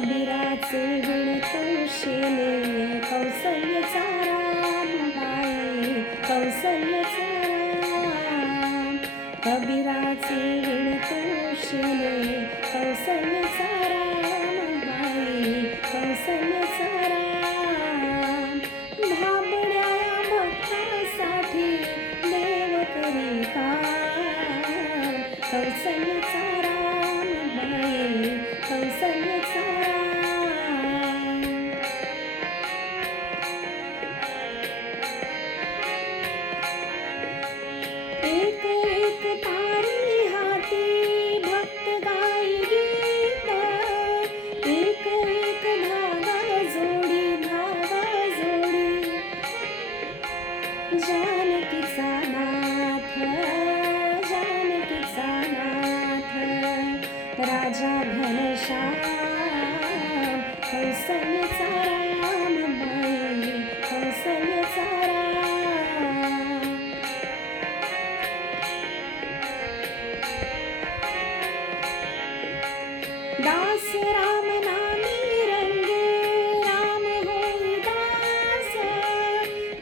कबीराचे गुण तुळशीने कौसल्याचा रामबाई कौसल्याचा राम कबीराचे गुण तुळशीने कौसल्याचा रामबाई कौसल्याचा राम भाबड्या भक्तासाठी देव करी काम कौसल्याचा रामबाई कौसल्याचा राम एक एक तारी हाती भक्त गाई गीत एक एक धागा जोडी जानकीचा नाथ राजा घनश्याम कौसल्याचा रामबाई कौसल्याचा राम दास राम नामी रंगे राम होई दास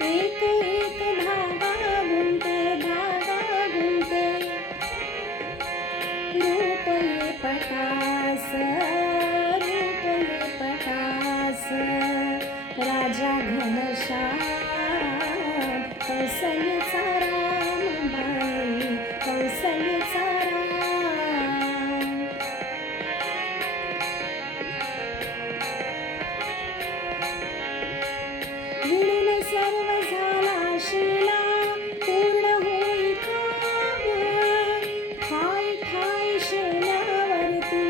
एक एक धागा गुंते रूप ये पटास राजा घनश्याम कौसल्याचा रामबाई कौसल्याचा राम विणून सर्व झाला शिला पूर्ण होई काम ठाय ठाय शेलावरती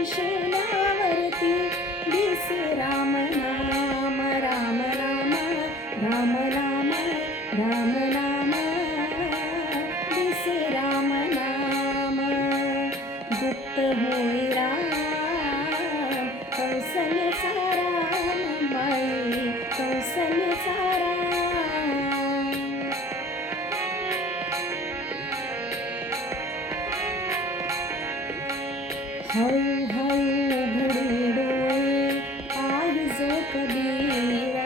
दिसे राम नाम राम नाम राम नाम राम नाम दिसे राम नाम गुप्त होई राम कौसल्याचा रामबाई कौसल्याचा राम हळू हळू उघडे डोळे पाहिजो कबीर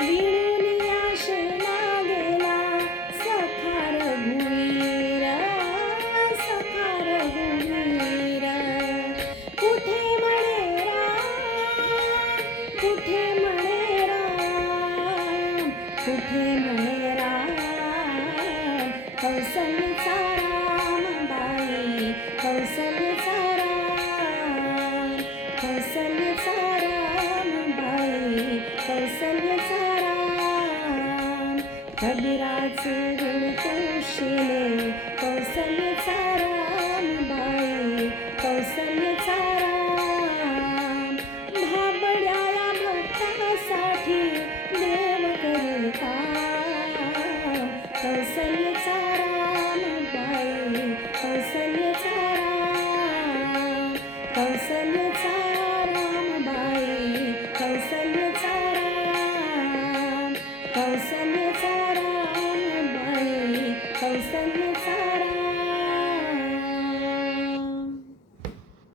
विणून आशेला गेला सखा रघुवीर कुठे म्हणे राम कौसल्याचा रामबाई कौसल्याचा राम कौसल्याचा रामबाई कौसल्याचा राम कबीराचे गुण तुळशीने कौसल्याचा रामबाई कौसल्याचा राम भाबड्या भक्तासाठी देव करी काम कौसल्याचा रामबाई कौसल्याचा राम कौसल्याचा रामबाई कौसल्या